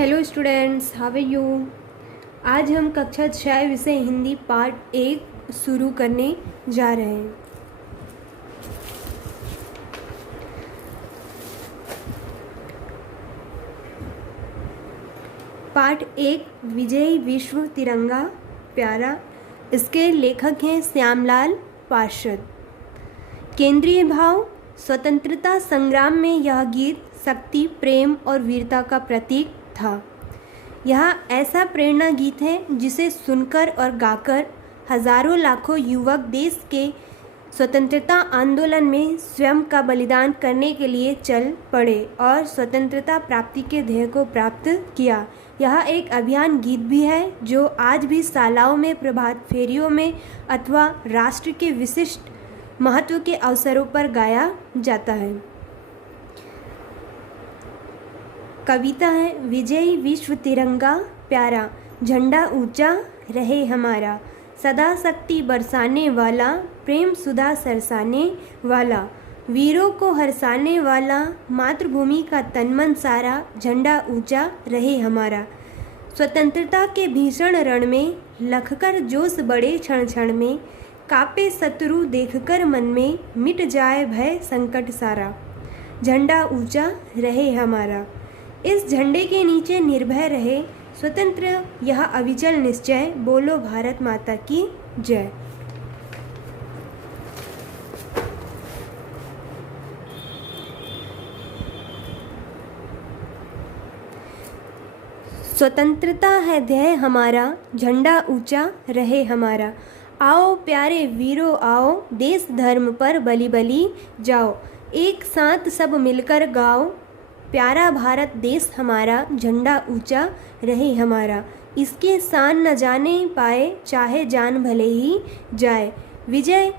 Hello students, how are you. आज हम कक्षा 6 विषय हिंदी पार्ट 1 शुरू करने जा रहे हैं। पार्ट 1 विजयी विश्व तिरंगा प्यारा। इसके लेखक हैं श्यामलाल पार्षद। केंद्रीय भाव स्वतंत्रता संग्राम में यह गीत शक्ति, प्रेम और वीरता का प्रतीक था। यह ऐसा प्रेरणा गीत है जिसे सुनकर और गाकर हजारों लाखों युवक देश के स्वतंत्रता आंदोलन में स्वयं का बलिदान करने के लिए चल पड़े और स्वतंत्रता प्राप्ति के ध्येय को प्राप्त किया। यह एक अभियान गीत भी है जो आज भी शालाओं में, प्रभात फेरियों में अथवा राष्ट्र के विशिष्ट महत्व के अवसरों पर गाया जाता है। कविता है विजयी विश्व तिरंगा प्यारा, झंडा ऊंचा रहे हमारा, सदा शक्ति बरसाने वाला, प्रेम सुधा सरसाने वाला, वीरों को हरसाने वाला, मातृभूमि का तन मन सारा, झंडा ऊंचा रहे हमारा। स्वतंत्रता के भीषण रण में लखकर जोश बड़े क्षण क्षण में, कापे शत्रु देखकर मन में, मिट जाए भय संकट सारा, झंडा ऊंचा रहे हमारा। इस झंडे के नीचे निर्भय रहे स्वतंत्र यह अविचल निश्चय, बोलो भारत माता की जय। स्वतंत्रता है ध्येय हमारा, झंडा ऊंचा रहे हमारा। आओ प्यारे वीरों आओ, देश धर्म पर बलि बलि जाओ, एक साथ सब मिलकर गाओ, प्यारा भारत देश हमारा, झंडा ऊंचा रहे हमारा। इसके शान न जाने पाए, चाहे जान भले ही जाए, विजय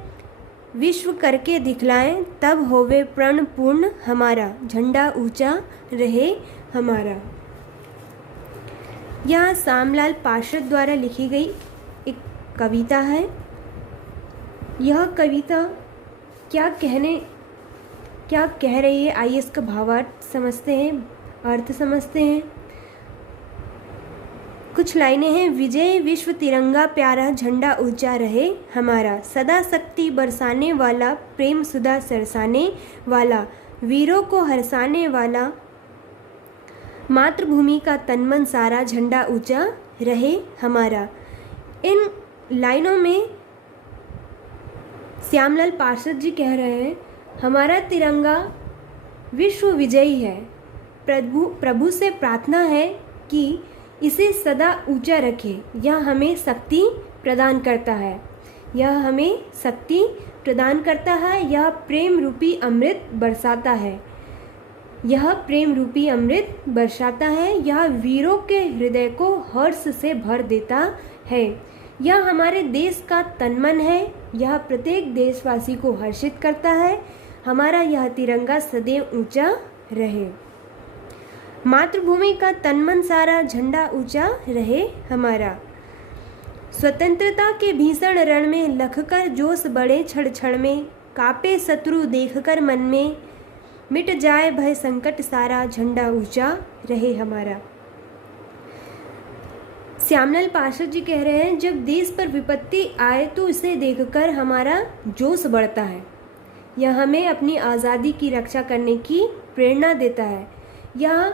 विश्व करके दिखलाएं, तब होवे प्रण पूर्ण हमारा, झंडा ऊंचा रहे हमारा। यह श्यामलाल पार्षद द्वारा लिखी गई एक कविता है। यह कविता क्या कह रही है, आइए इसका भावार्थ समझते हैं, अर्थ समझते हैं। कुछ लाइनें हैं। विजय विश्व तिरंगा प्यारा, झंडा ऊंचा रहे हमारा, सदा शक्ति बरसाने वाला, प्रेम सुधा सरसाने वाला, वीरों को हरसाने वाला, मातृभूमि का तन मन सारा, झंडा ऊंचा रहे हमारा। इन लाइनों में श्यामलाल पार्षद जी कह रहे हैं हमारा तिरंगा विश्व विजयी है। प्रभु से प्रार्थना है कि इसे सदा ऊंचा रखे। यह हमें शक्ति प्रदान करता है, यह हमें शक्ति प्रदान करता है। यह प्रेम रूपी अमृत बरसाता है, यह प्रेम रूपी अमृत बरसाता है। यह वीरों के हृदय को हर्ष से भर देता है। यह हमारे देश का तन मन है, यह प्रत्येक देशवासी को हर्षित करता है। हमारा यह तिरंगा सदैव ऊंचा रहे। मातृभूमि का तन मन सारा, झंडा ऊंचा रहे हमारा। स्वतंत्रता के भीषण रण में लखकर जोश बड़े क्षण क्षण में, कापे शत्रु देखकर मन में, मिट जाए भय संकट सारा, झंडा ऊंचा रहे हमारा। श्यामलाल पार्षद जी कह रहे हैं जब देश पर विपत्ति आए तो इसे देखकर हमारा जोश बढ़ता है। यह हमें अपनी आज़ादी की रक्षा करने की प्रेरणा देता है। यह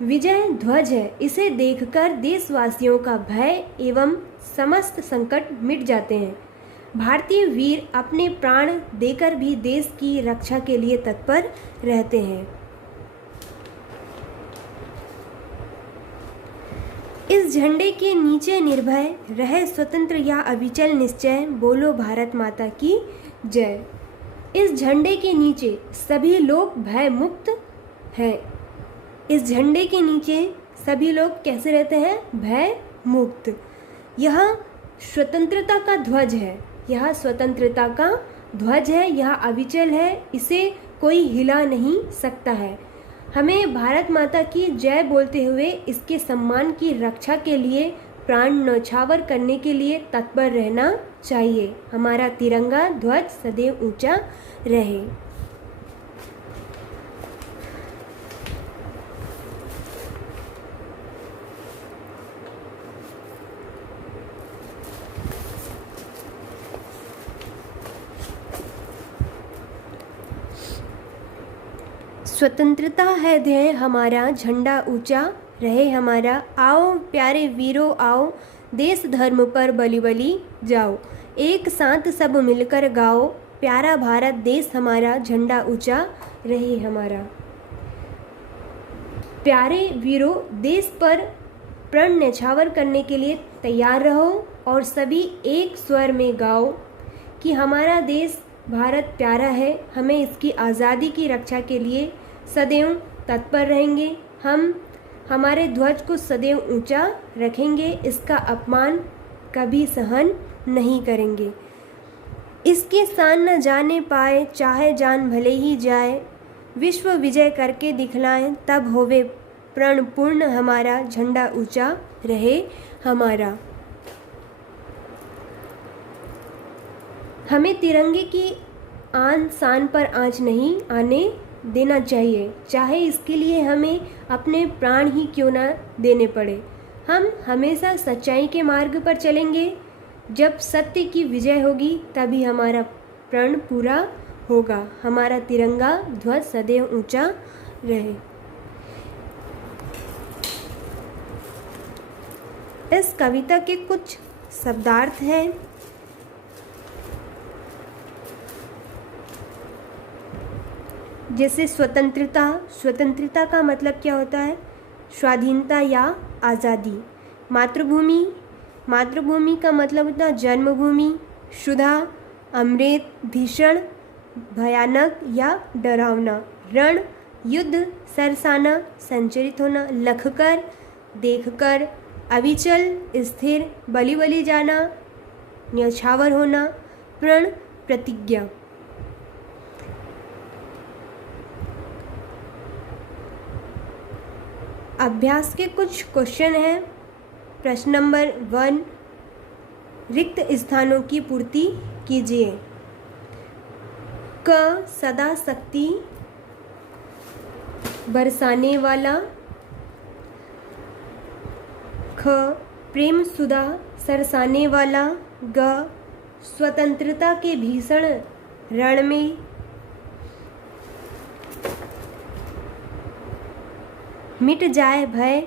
विजय ध्वज है, इसे देखकर देशवासियों का भय एवं समस्त संकट मिट जाते हैं। भारतीय वीर अपने प्राण देकर भी देश की रक्षा के लिए तत्पर रहते हैं। इस झंडे के नीचे निर्भय रहे स्वतंत्र या अविचल निश्चय, बोलो भारत माता की जय। इस झंडे के नीचे सभी लोग भय मुक्त हैं। इस झंडे के नीचे सभी लोग कैसे रहते हैं? भय मुक्त। यह स्वतंत्रता का ध्वज है, यह स्वतंत्रता का ध्वज है, यह अविचल है, इसे कोई हिला नहीं सकता है। हमें भारत माता की जय बोलते हुए इसके सम्मान की रक्षा के लिए प्राण न्यौछावर करने के लिए तत्पर रहना चाहिए। हमारा तिरंगा ध्वज सदैव ऊंचा रहे। स्वतंत्रता है ध्येय हमारा, झंडा ऊंचा रहे हमारा। आओ प्यारे वीरों आओ, देश धर्म पर बलि बलि जाओ। एक साथ सब मिलकर गाओ, प्यारा भारत देश हमारा, झंडा ऊंचा रहे हमारा। प्यारे वीरों, देश पर प्रण न्यौछावर करने के लिए तैयार रहो और सभी एक स्वर में गाओ कि हमारा देश भारत प्यारा है, हमें इसकी आज़ादी की रक्षा के लिए सदैव तत्पर रहेंगे। हम हमारे ध्वज को सदैव ऊंचा रखेंगे, इसका अपमान कभी सहन नहीं करेंगे। इसकी शान न जाने पाए, चाहे जान भले ही जाए। विश्व विजय करके दिखलाएं, तब होवे प्रण पूर्ण हमारा, झंडा ऊंचा रहे हमारा। हमें तिरंगे की आन शान पर आँच नहीं आने देना चाहिए, चाहे इसके लिए हमें अपने प्राण ही क्यों ना देने पड़े। हम हमेशा सच्चाई के मार्ग पर चलेंगे। जब सत्य की विजय होगी तभी हमारा प्रण पूरा होगा। हमारा तिरंगा ध्वज सदैव ऊंचा रहे। इस कविता के कुछ शब्दार्थ हैं। जैसे स्वतंत्रता, स्वतंत्रता का मतलब क्या होता है? स्वाधीनता या आज़ादी। मातृभूमि, मातृभूमि का मतलब होता है जन्मभूमि। क्षुधा, अमृत, भीषण, भयानक या डरावना। रण, युद्ध, सरसाना, संचरित होना। लखकर, देखकर। अविचल, स्थिर, बलि बलि जाना, न्यौछावर होना। प्रण, प्रतिज्ञा। अभ्यास के कुछ क्वेश्चन हैं। प्रश्न नंबर 1, रिक्त स्थानों की पूर्ति कीजिए। क, सदा शक्ति बरसाने वाला। ख, प्रेम सुधा सरसाने वाला। ग, स्वतंत्रता के भीषण रण में। मिट जाए भय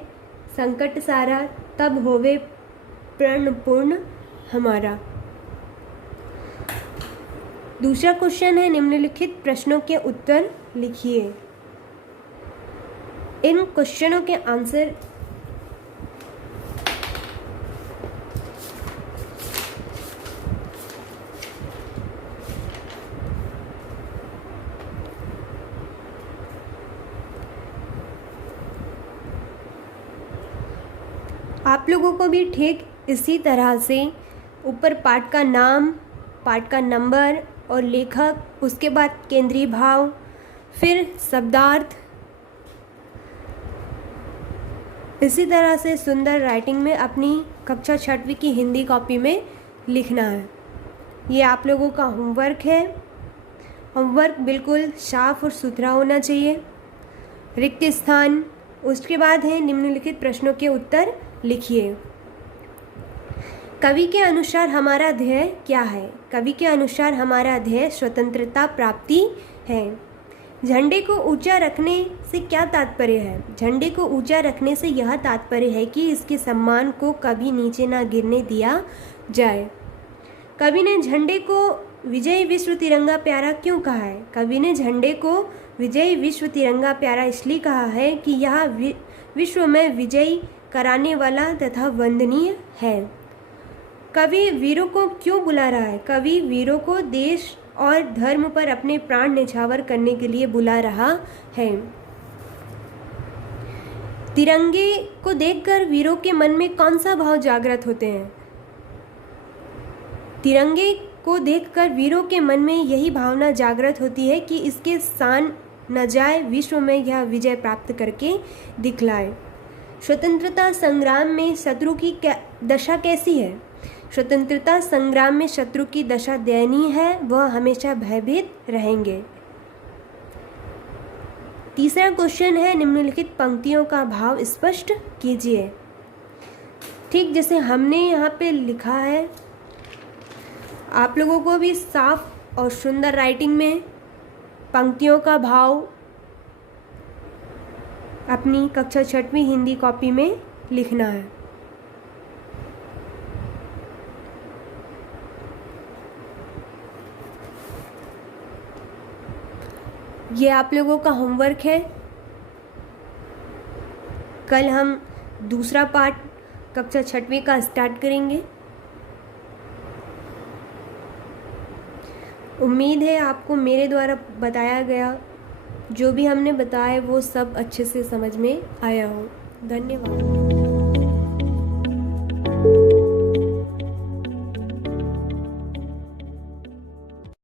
संकट सारा, तब होवे प्रण पूर्ण हमारा। दूसरा क्वेश्चन है, निम्नलिखित प्रश्नों के उत्तर लिखिए। इन क्वेश्चनों के आंसर आप लोगों को भी ठीक इसी तरह से ऊपर पाठ का नाम, पाठ का नंबर और लेखक, उसके बाद केंद्रीय भाव, फिर शब्दार्थ, इसी तरह से सुंदर राइटिंग में अपनी कक्षा 6वीं की हिंदी कॉपी में लिखना है। ये आप लोगों का होमवर्क है। होमवर्क बिल्कुल साफ और सुथरा होना चाहिए। रिक्त स्थान, उसके बाद है निम्नलिखित प्रश्नों के उत्तर लिखिए। कवि के अनुसार हमारा ध्येय क्या है? कवि के अनुसार हमारा ध्येय स्वतंत्रता प्राप्ति है। झंडे को ऊंचा रखने से क्या तात्पर्य है? झंडे को ऊंचा रखने से यह तात्पर्य है कि इसके सम्मान को कभी नीचे ना गिरने दिया जाए। कवि ने झंडे को विजय विश्व तिरंगा प्यारा क्यों कहा है? कवि ने झंडे को विजय विश्व तिरंगा प्यारा इसलिए कहा है कि यह विश्व में विजयी कराने वाला तथा वंदनीय है। कवि वीरों को क्यों बुला रहा है? कवि वीरों को देश और धर्म पर अपने प्राण न्यौछावर करने के लिए बुला रहा है। तिरंगे को देखकर वीरों के मन में कौन सा भाव जागृत होते हैं? तिरंगे को देखकर वीरों के मन में यही भावना जागृत होती है कि इसके शान न जाए, विश्व में यह विजय प्राप्त करके दिखलाए। स्वतंत्रता संग्राम में शत्रु की दशा कैसी है? स्वतंत्रता संग्राम में शत्रु की दशा दयनीय है, वह हमेशा भयभीत रहेंगे। तीसरा क्वेश्चन है, निम्नलिखित पंक्तियों का भाव स्पष्ट कीजिए। ठीक जैसे हमने यहाँ पे लिखा है, आप लोगों को भी साफ और सुंदर राइटिंग में पंक्तियों का भाव अपनी कक्षा 6वीं हिंदी कॉपी में लिखना है। ये आप लोगों का होमवर्क है। कल हम दूसरा पार्ट कक्षा 6वीं का स्टार्ट करेंगे। उम्मीद है आपको मेरे द्वारा बताया गया जो भी हमने बताया वो सब अच्छे से समझ में आया हो। धन्यवाद।